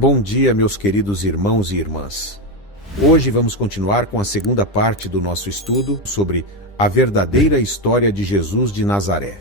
Bom dia, meus queridos irmãos e irmãs. Hoje vamos continuar com a segunda parte do nosso estudo sobre a verdadeira história de Jesus de Nazaré.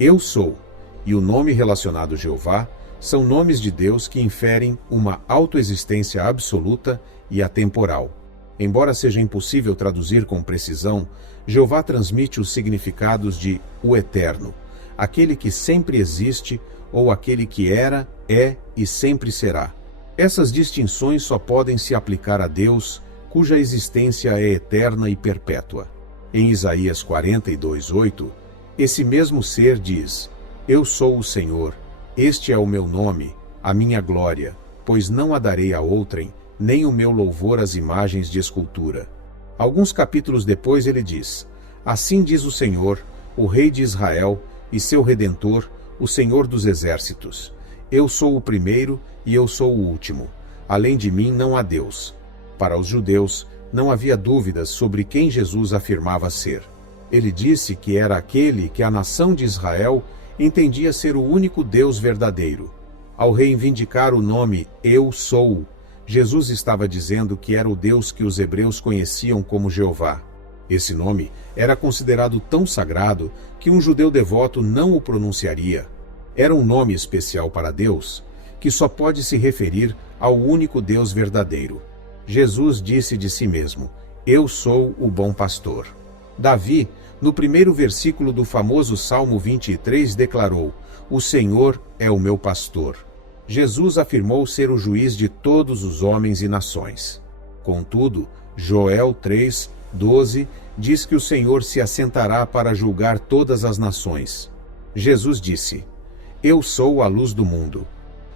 Eu sou e o nome relacionado Jeová são nomes de Deus que inferem uma autoexistência absoluta e atemporal. Embora seja impossível traduzir com precisão, Jeová transmite os significados de o eterno, aquele que sempre existe ou aquele que era, é e sempre será. Essas distinções só podem se aplicar a Deus, cuja existência é eterna e perpétua. Em Isaías 42:8, esse mesmo ser diz: Eu sou o Senhor, este é o meu nome, a minha glória, pois não a darei a outrem, nem o meu louvor às imagens de escultura. Alguns capítulos depois ele diz: Assim diz o Senhor, o Rei de Israel e seu Redentor, o Senhor dos Exércitos. Eu sou o primeiro e eu sou o último. Além de mim não há Deus. Para os judeus, não havia dúvidas sobre quem Jesus afirmava ser. Ele disse que era aquele que a nação de Israel entendia ser o único Deus verdadeiro. Ao reivindicar o nome Eu Sou, Jesus estava dizendo que era o Deus que os hebreus conheciam como Jeová. Esse nome era considerado tão sagrado que um judeu devoto não o pronunciaria. Era um nome especial para Deus, que só pode se referir ao único Deus verdadeiro. Jesus disse de si mesmo: Eu sou o bom pastor. Davi, no primeiro versículo do famoso Salmo 23, declarou: O Senhor é o meu pastor. Jesus afirmou ser o juiz de todos os homens e nações. Contudo, Joel 3:12 diz que o Senhor se assentará para julgar todas as nações. Jesus disse: Eu sou a luz do mundo.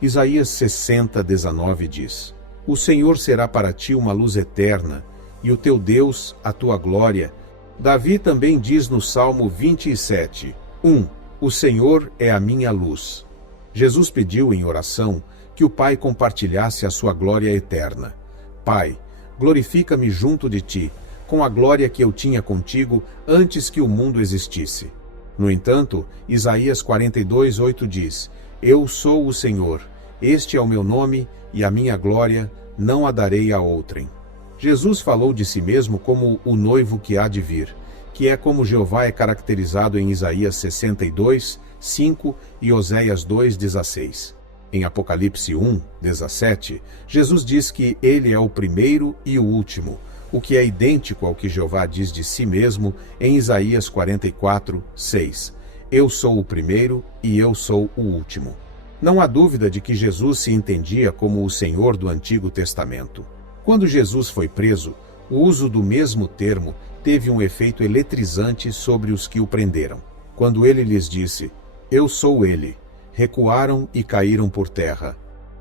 Isaías 60:19 diz: O Senhor será para ti uma luz eterna, e o teu Deus a tua glória. Davi também diz no Salmo 27:1: O Senhor é a minha luz. Jesus pediu em oração que o Pai compartilhasse a sua glória eterna. Pai, glorifica-me junto de ti, com a glória que eu tinha contigo antes que o mundo existisse. No entanto, Isaías 42:8 diz: Eu sou o Senhor, este é o meu nome e a minha glória, não a darei a outrem. Jesus falou de si mesmo como o noivo que há de vir, que é como Jeová é caracterizado em Isaías 62:5 e Oséias 2:16. Em Apocalipse 1:17, Jesus diz que ele é o primeiro e o último, o que é idêntico ao que Jeová diz de si mesmo em Isaías 44:6. Eu sou o primeiro e eu sou o último. Não há dúvida de que Jesus se entendia como o Senhor do Antigo Testamento. Quando Jesus foi preso, o uso do mesmo termo teve um efeito eletrizante sobre os que o prenderam. Quando ele lhes disse: Eu sou ele, recuaram e caíram por terra.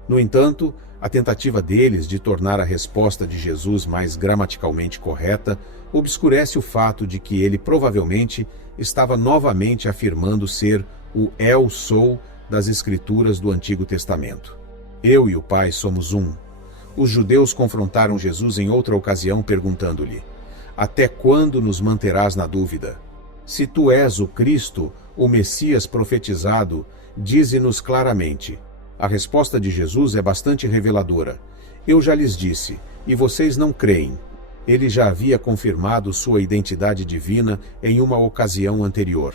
No entanto, a tentativa deles de tornar a resposta de Jesus mais gramaticalmente correta obscurece o fato de que ele provavelmente estava novamente afirmando ser o Eu Sou das Escrituras do Antigo Testamento. Eu e o Pai somos um. Os judeus confrontaram Jesus em outra ocasião perguntando-lhe: Até quando nos manterás na dúvida? Se tu és o Cristo, o Messias profetizado, dize-nos claramente. A resposta de Jesus é bastante reveladora. Eu já lhes disse, e vocês não creem. Ele já havia confirmado sua identidade divina em uma ocasião anterior.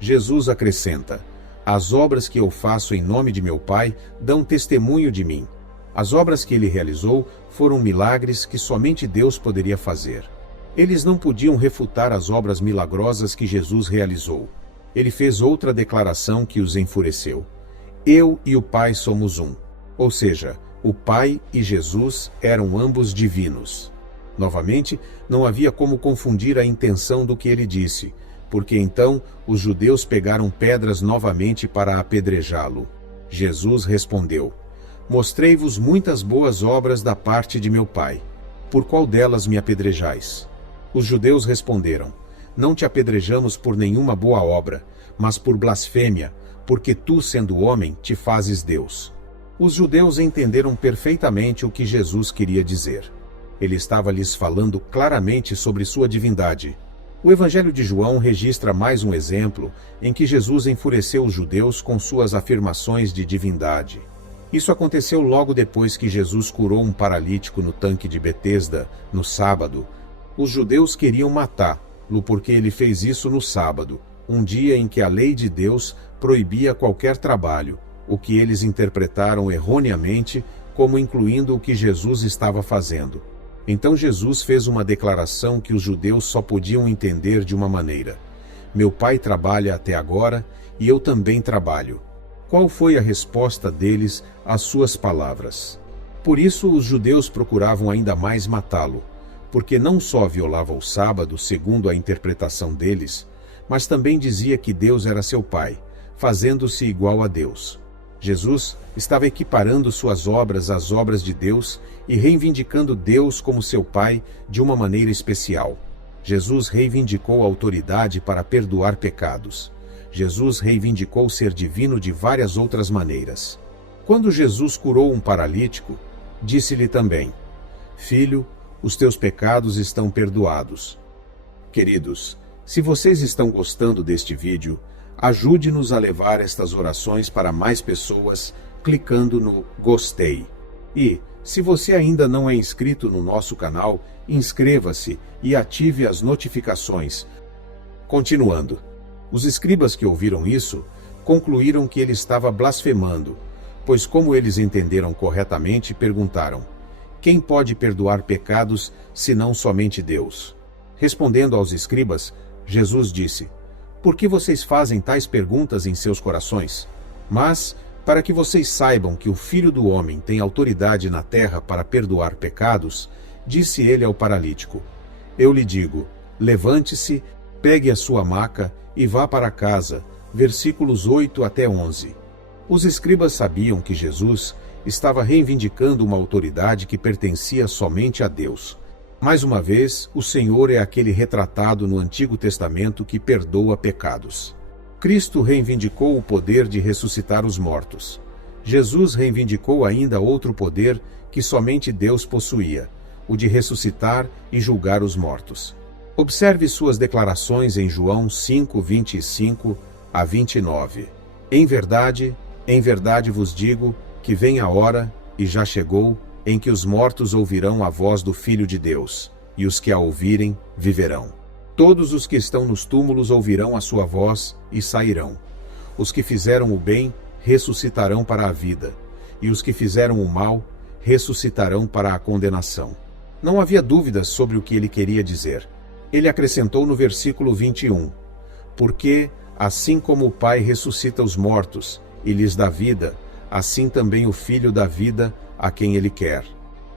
Jesus acrescenta: As obras que eu faço em nome de meu Pai dão testemunho de mim. As obras que ele realizou foram milagres que somente Deus poderia fazer. Eles não podiam refutar as obras milagrosas que Jesus realizou. Ele fez outra declaração que os enfureceu: Eu e o Pai somos um. Ou seja, o Pai e Jesus eram ambos divinos. Novamente, não havia como confundir a intenção do que ele disse, porque então os judeus pegaram pedras novamente para apedrejá-lo. Jesus respondeu: Mostrei-vos muitas boas obras da parte de meu Pai. Por qual delas me apedrejais? Os judeus responderam: Não te apedrejamos por nenhuma boa obra, mas por blasfêmia, porque tu, sendo homem, te fazes Deus. Os judeus entenderam perfeitamente o que Jesus queria dizer. Ele estava lhes falando claramente sobre sua divindade. O Evangelho de João registra mais um exemplo em que Jesus enfureceu os judeus com suas afirmações de divindade. Isso aconteceu logo depois que Jesus curou um paralítico no tanque de Betesda, no sábado. Os judeus queriam matá-lo porque ele fez isso no sábado, um dia em que a lei de Deus proibia qualquer trabalho, o que eles interpretaram erroneamente como incluindo o que Jesus estava fazendo. Então Jesus fez uma declaração que os judeus só podiam entender de uma maneira: meu pai trabalha até agora e eu também trabalho. Qual foi a resposta deles às suas palavras? Por isso os judeus procuravam ainda mais matá-lo, porque não só violava o sábado, segundo a interpretação deles, mas também dizia que Deus era seu pai, fazendo-se igual a Deus. Jesus estava equiparando suas obras às obras de Deus e reivindicando Deus como seu pai de uma maneira especial. Jesus reivindicou a autoridade para perdoar pecados. Jesus reivindicou ser divino de várias outras maneiras. Quando Jesus curou um paralítico, disse-lhe também: Filho, os teus pecados estão perdoados. Queridos, se vocês estão gostando deste vídeo, ajude-nos a levar estas orações para mais pessoas clicando no gostei. E, se você ainda não é inscrito no nosso canal, inscreva-se e ative as notificações. Continuando. Os escribas que ouviram isso concluíram que ele estava blasfemando, pois, como eles entenderam corretamente, perguntaram: quem pode perdoar pecados senão somente Deus? Respondendo aos escribas, Jesus disse: por que vocês fazem tais perguntas em seus corações? Mas, para que vocês saibam que o Filho do Homem tem autoridade na terra para perdoar pecados, disse ele ao paralítico: eu lhe digo, levante-se, pegue a sua maca e vá para casa. Versículos 8 até 11. Os escribas sabiam que Jesus estava reivindicando uma autoridade que pertencia somente a Deus. Mais uma vez, o Senhor é aquele retratado no Antigo Testamento que perdoa pecados. Cristo reivindicou o poder de ressuscitar os mortos. Jesus reivindicou ainda outro poder que somente Deus possuía, o de ressuscitar e julgar os mortos. Observe suas declarações em João 5, 25 a 29. Em verdade vos digo que vem a hora, e já chegou, em que os mortos ouvirão a voz do Filho de Deus, e os que a ouvirem viverão. Todos os que estão nos túmulos ouvirão a sua voz e sairão. Os que fizeram o bem ressuscitarão para a vida, e os que fizeram o mal ressuscitarão para a condenação. Não havia dúvidas sobre o que ele queria dizer. Ele acrescentou no versículo 21, porque, assim como o Pai ressuscita os mortos e lhes dá vida, assim também o Filho dá vida a quem ele quer.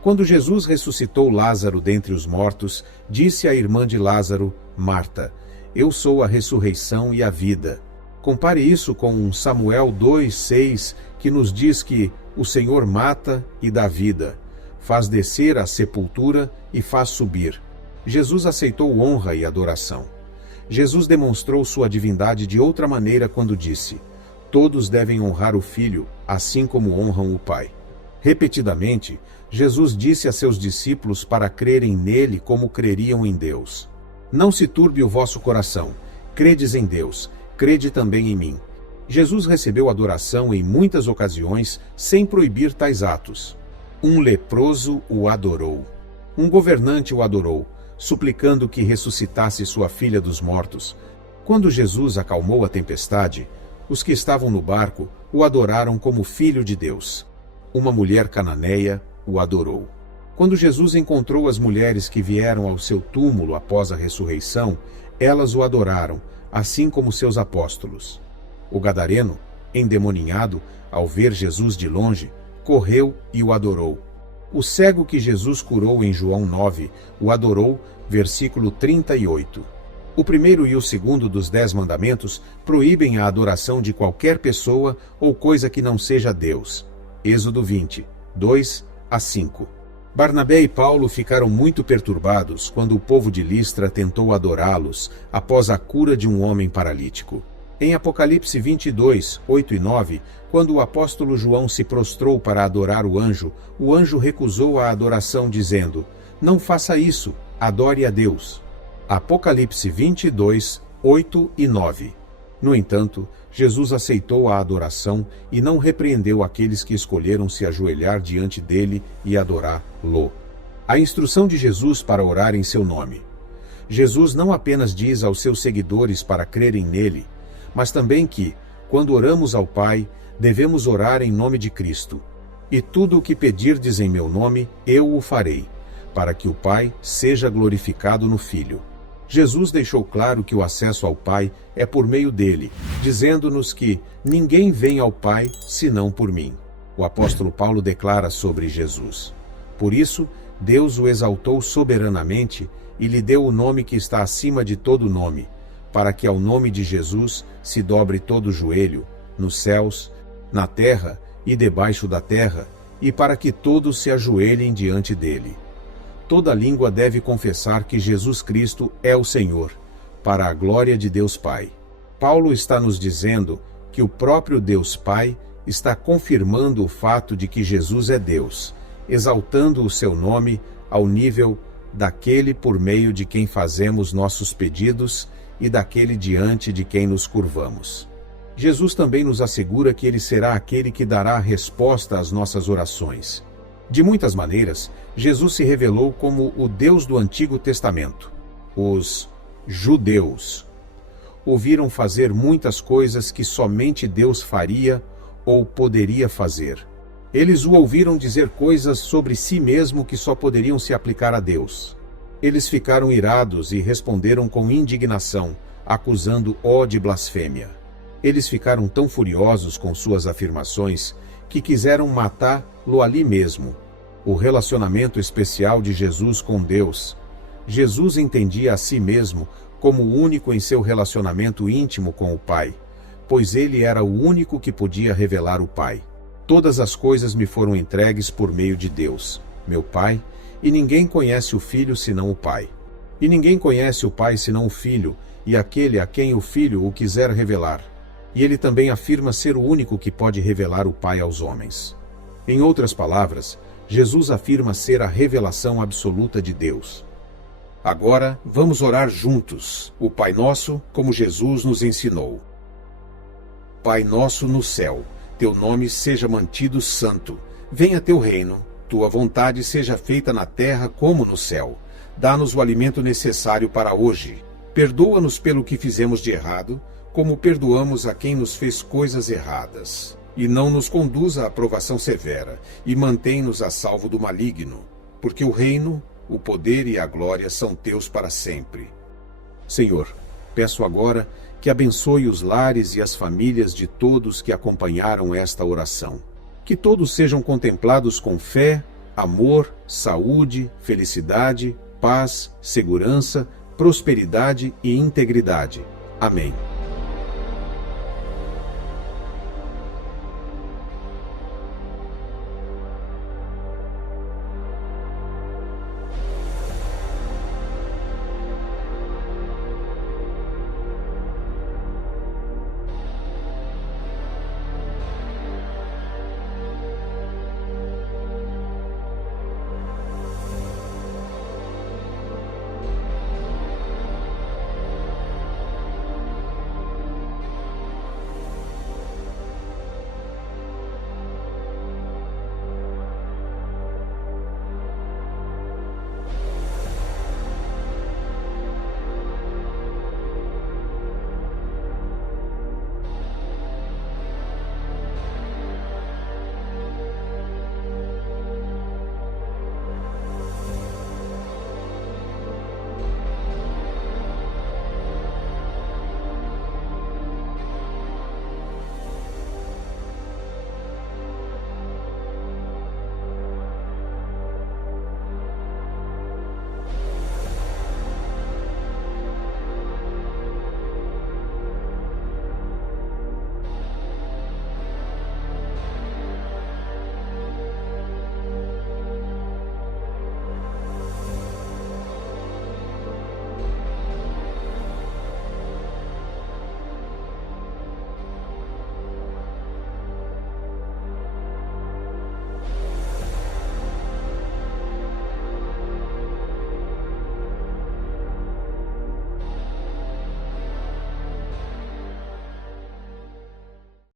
Quando Jesus ressuscitou Lázaro dentre os mortos, disse à irmã de Lázaro, Marta: eu sou a ressurreição e a vida. Compare isso com Samuel 2:6, que nos diz que o Senhor mata e dá vida, faz descer à sepultura e faz subir. Jesus aceitou honra e adoração. Jesus demonstrou sua divindade de outra maneira quando disse: todos devem honrar o Filho, assim como honram o Pai. Repetidamente, Jesus disse a seus discípulos para crerem nele como creriam em Deus. Não se turbe o vosso coração. Credes em Deus, crede também em mim. Jesus recebeu adoração em muitas ocasiões sem proibir tais atos. Um leproso o adorou. Um governante o adorou, suplicando que ressuscitasse sua filha dos mortos. Quando Jesus acalmou a tempestade, os que estavam no barco o adoraram como Filho de Deus. Uma mulher cananeia o adorou. Quando Jesus encontrou as mulheres que vieram ao seu túmulo após a ressurreição, elas o adoraram, assim como seus apóstolos. O gadareno, endemoninhado, ao ver Jesus de longe, correu e o adorou. O cego que Jesus curou em João 9 o adorou, versículo 38. O primeiro e o segundo dos 10 mandamentos proíbem a adoração de qualquer pessoa ou coisa que não seja Deus. Êxodo 20, 2 a 5. Barnabé e Paulo ficaram muito perturbados quando o povo de Listra tentou adorá-los após a cura de um homem paralítico. Em Apocalipse 22, 8 e 9, quando o apóstolo João se prostrou para adorar o anjo recusou a adoração, dizendo: não faça isso, adore a Deus. Apocalipse 22, 8 e 9. No entanto, Jesus aceitou a adoração e não repreendeu aqueles que escolheram se ajoelhar diante dele e adorá-lo. A instrução de Jesus para orar em seu nome. Jesus não apenas diz aos seus seguidores para crerem nele, mas também que, quando oramos ao Pai, devemos orar em nome de Cristo. E tudo o que pedirdes em meu nome, eu o farei, para que o Pai seja glorificado no Filho. Jesus deixou claro que o acesso ao Pai é por meio dele, dizendo-nos que ninguém vem ao Pai senão por mim. O apóstolo Paulo declara sobre Jesus: por isso, Deus o exaltou soberanamente e lhe deu o nome que está acima de todo nome, para que ao nome de Jesus se dobre todo o joelho, nos céus, na terra e debaixo da terra, e para que todos se ajoelhem diante dele. Toda língua deve confessar que Jesus Cristo é o Senhor, para a glória de Deus Pai. Paulo está nos dizendo que o próprio Deus Pai está confirmando o fato de que Jesus é Deus, exaltando o seu nome ao nível daquele por meio de quem fazemos nossos pedidos e daquele diante de quem nos curvamos. Jesus também nos assegura que ele será aquele que dará a resposta às nossas orações. De muitas maneiras, Jesus se revelou como o Deus do Antigo Testamento. Os judeus ouviram fazer muitas coisas que somente Deus faria ou poderia fazer. Eles o ouviram dizer coisas sobre si mesmo que só poderiam se aplicar a Deus. Eles ficaram irados e responderam com indignação, acusando-o de blasfêmia. Eles ficaram tão furiosos com suas afirmações que quiseram matá-lo ali mesmo. O relacionamento especial de Jesus com Deus. Jesus entendia a si mesmo como o único em seu relacionamento íntimo com o Pai, pois ele era o único que podia revelar o Pai. Todas as coisas me foram entregues por meio de Deus, meu Pai, e ninguém conhece o Filho senão o Pai. E ninguém conhece o Pai senão o Filho, e aquele a quem o Filho o quiser revelar. E ele também afirma ser o único que pode revelar o Pai aos homens. Em outras palavras, Jesus afirma ser a revelação absoluta de Deus. Agora, vamos orar juntos, o Pai Nosso, como Jesus nos ensinou. Pai nosso no céu, teu nome seja mantido santo. Venha teu reino, tua vontade seja feita na terra como no céu. Dá-nos o alimento necessário para hoje. Perdoa-nos pelo que fizemos de errado, como perdoamos a quem nos fez coisas erradas. E não nos conduza à provação severa, e mantém-nos a salvo do maligno, porque o reino, o poder e a glória são teus para sempre. Senhor, peço agora que abençoe os lares e as famílias de todos que acompanharam esta oração. Que todos sejam contemplados com fé, amor, saúde, felicidade, paz, segurança, prosperidade e integridade. Amém.